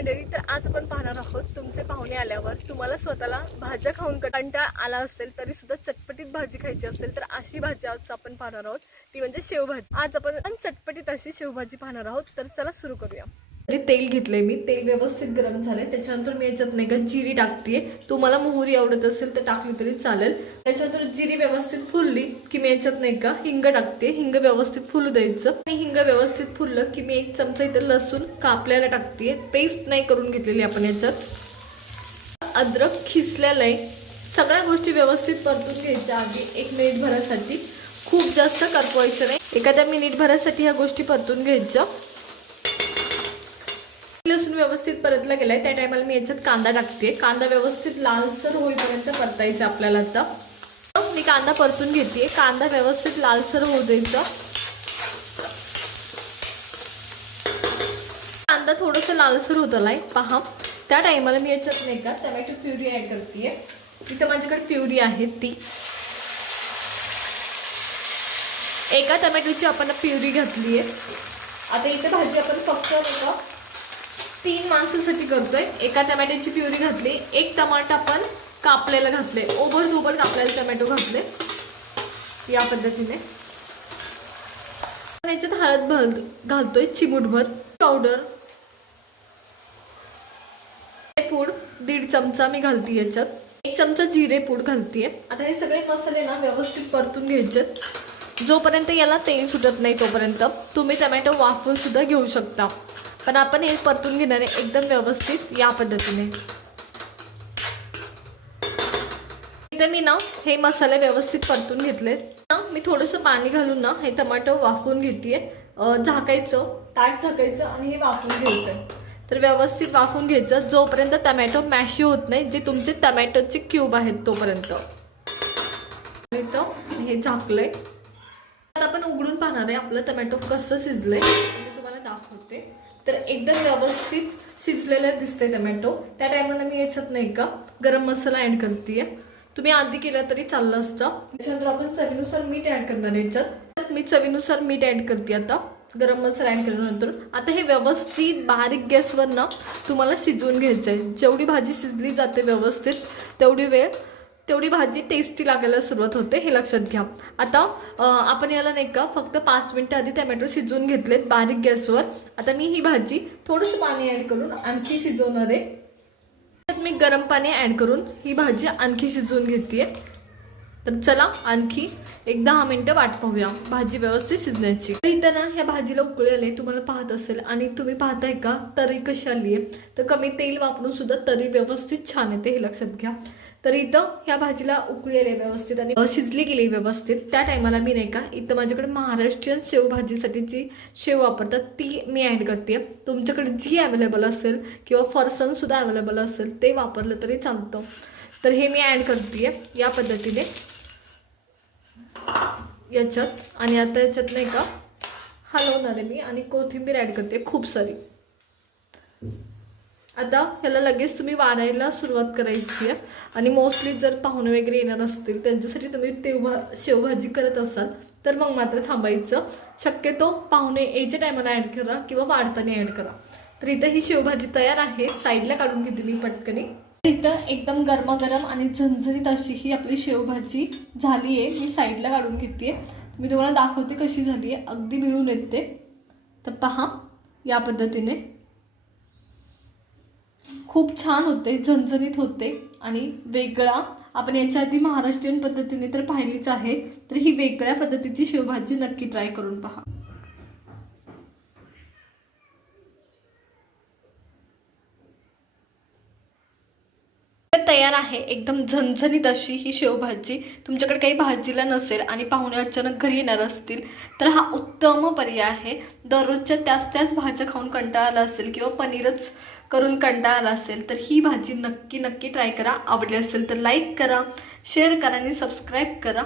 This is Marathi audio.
मंडळी तर आज आपण पाहणार आहोत तुमचे पाहुणे आल्यावर तुम्हाला स्वतःला भाज्या खाऊन कंटाळा आला असेल तरी सुद्धा चटपटीत भाजी खायची असेल तर अशी भाजी आज आपण पाहणार आहोत. ती म्हणजे शेवभाजी. आज आपण चटपटीत अशी शेवभाजी पाहणार आहोत. तर चला सुरू करूया. तरी तेल घेतलंय मी. तेल व्यवस्थित गरम झालंय. त्याच्यानंतर मी याच्यात नाही का जिरी टाकते तुम्हाला मोहरी आवडत असेल तर टाकली तरी चालेल. त्याच्यानंतर जिरी व्यवस्थित फुलली की मी याच्यात नाही का हिंग टाकते हिंग व्यवस्थित फुलू द्यायचं. आणि हिंग व्यवस्थित फुललं की मी एक चमचा इथे लसूण कापल्याला टाकते पेस्ट नाही करून घेतलेली आपण याच्यात. अद्रक खिसलेलं आहे सगळ्या गोष्टी व्यवस्थित परतून घ्यायच्या आधी एक मिनिट भरासाठी. खूप जास्त करपवायचं नाही. एखाद्या मिनिट भरासाठी ह्या गोष्टी परतून घ्यायच्या. व्यवस्थित परतला गेलाय. त्या टायमाला मी याच्यात कांदा टाकते. कांदा व्यवस्थित लालसर होईपर्यंत परतायचा आपल्याला आता. मी कांदा परतून घेते. कांदा व्यवस्थित लालसर होऊ द्यायचा. कांदा थोडंसं लालसर होत आलाय. पहा. त्या टायमाला मी याच्यात नाही का टमॅटो प्युरी ऍड करते इथं माझ्याकडे प्युरी आहे ती. एका टमॅटोची आपण प्युरी घातली आहे आता इथे भाजी आपण फक्त नाही का तीन माणसासाठी करतोय. एका टमॅटोची प्युरी घातली एक टमाटा आपण कापलेलं घातले ओबर धोबड कापलेले टमॅटो घातले या पद्धतीने. याच्यात हळद भर घालतोय चिमूटभर पावडर पूड दीड चमचा मी घालते याच्यात. एक चमचा जिरे पूड घालतीये आता हे सगळे मसाले ना व्यवस्थित परतून घ्यायचे. जोपर्यंत याला तेल सुटत नाही तोपर्यंत तुम्ही टमॅटो वाफून सुद्धा घेऊ शकता. पण आपण हे परतून घेणार आहे एकदम व्यवस्थित या पद्धतीने. इथे मी ना हे मसाले व्यवस्थित परतून घेतलेत. ना मी थोडंसं पाणी घालून ना हे टमाटो वाफवून घेते झाकायचं ताट झाकायचं आणि हे वाफवून घ्यायचं. तर व्यवस्थित वाफवून घ्यायचं. जोपर्यंत टमॅटो मॅशी होत नाही जे तुमचे टमॅटोचे क्यूब आहेत तोपर्यंत. हे झाकलंय. आता आपण उघडून पाहणार आहे आपलं टमॅटो कसं शिजलंय. दाखवते. तर एकदम व्यवस्थित शिजलेलं दिसते टमॅटो त्या टायमाला मी याच्यात नाही का गरम मसाला ऍड करते तुम्ही आधी केलं तरी चाललं असतं. त्याच्यानंतर आपण चवीनुसार मीठ ऍड करणार याच्यात. मी चवीनुसार मीठ ऍड करते आता. गरम मसाला ऍड केल्यानंतर. आता हे व्यवस्थित बारीक गॅसवर ना तुम्हाला शिजवून घ्यायचं आहे जेवढी भाजी शिजली जाते व्यवस्थित तेवढी वेळ तेवढी भाजी टेस्टी लागायला सुरुवात होते हे लक्षात घ्या. आता आपण याला नाही का फक्त पाच मिनटं आधी टमॅटो शिजवून घेतलेत बारीक गॅसवर. आता मी ही भाजी थोडंसं पाणी ॲड करून आणखी शिजवणार आहे. त्यात मी गरम पाणी ॲड करून ही भाजी आणखी शिजवून घेते तर चला आणखी एक दहा मिनटं वाट पाहूया भाजी व्यवस्थित शिजण्याची. तर इथं ना ह्या भाजीला उकळी आले तुम्हाला पाहत असेल. आणि तुम्ही पाहताय का तरी कशी आली आहे तर कमी तेल वापरून सुद्धा तरी व्यवस्थित छान येते हे लक्षात घ्या. तर इथं ह्या भाजीला उकळलेले व्यवस्थित आणि शिजली गेली व्यवस्थित. त्या टायमाला मी नाही का इथं माझ्याकडे महाराष्ट्रीयन शेव भाजीसाठी जी शेव वापरतात ती मी ॲड करते. तुमच्याकडे जी अवेलेबल असेल किंवा फरसनसुद्धा अवेलेबल असेल ते वापरलं तरी चालतं. तर हे मी ॲड करते या पद्धतीने. याच्यात आणि आता याच्यात नाही का हलवणार आहे मी आणि कोथिंबीर ॲड करते खूप सारी. आता ह्याला लगेच तुम्ही वाढायला सुरुवात करायची आहे. आणि मोस्टली जर पाहुणे वगैरे येणार असतील त्यांच्यासाठी तुम्ही तेव्हा शेवभाजी करत असाल तर मग मात्र थांबायचं. शक्यतो पाहुणे याच्या टायमाला ॲड करा किंवा वाढताना ॲड करा. तर इथं ही शेवभाजी तयार आहे. साईडला काढून घेते मी पटकनी. इथं एकदम गरमागरम आणि झणझणीत अशी ही आपली शेवभाजी झाली आहे. मी साईडला काढून घेते. मी तुम्हाला दाखवते कशी झाली आहे. अगदी मिळून येते. तर पहा या पद्धतीने. खूप छान होते झणझणीत होते आणि वेगळा आपण याच्या आधी महाराष्ट्रीयन पद्धतीने तर पाहिलीच आहे तर ही वेगळ्या पद्धतीची शेवभाजी नक्की ट्राय करून पहा. तयार आहे. एकदम झणझणीत अशी ही शेवभाजी. तुमच्याकडे काही भाजीला नसेल आणि पाहुणे अचानक घरी येणार असतील तर हा उत्तम पर्याय आहे. दररोजच्या त्याच त्याच भाज्या खाऊन कंटाळा आला असेल किंवा पनीरच करून कंटाळा आला असेल तर ही भाजी नक्की नक्की ट्राय करा. आवडली असेल तर लाईक करा शेअर करा आणि सबस्क्राईब करा.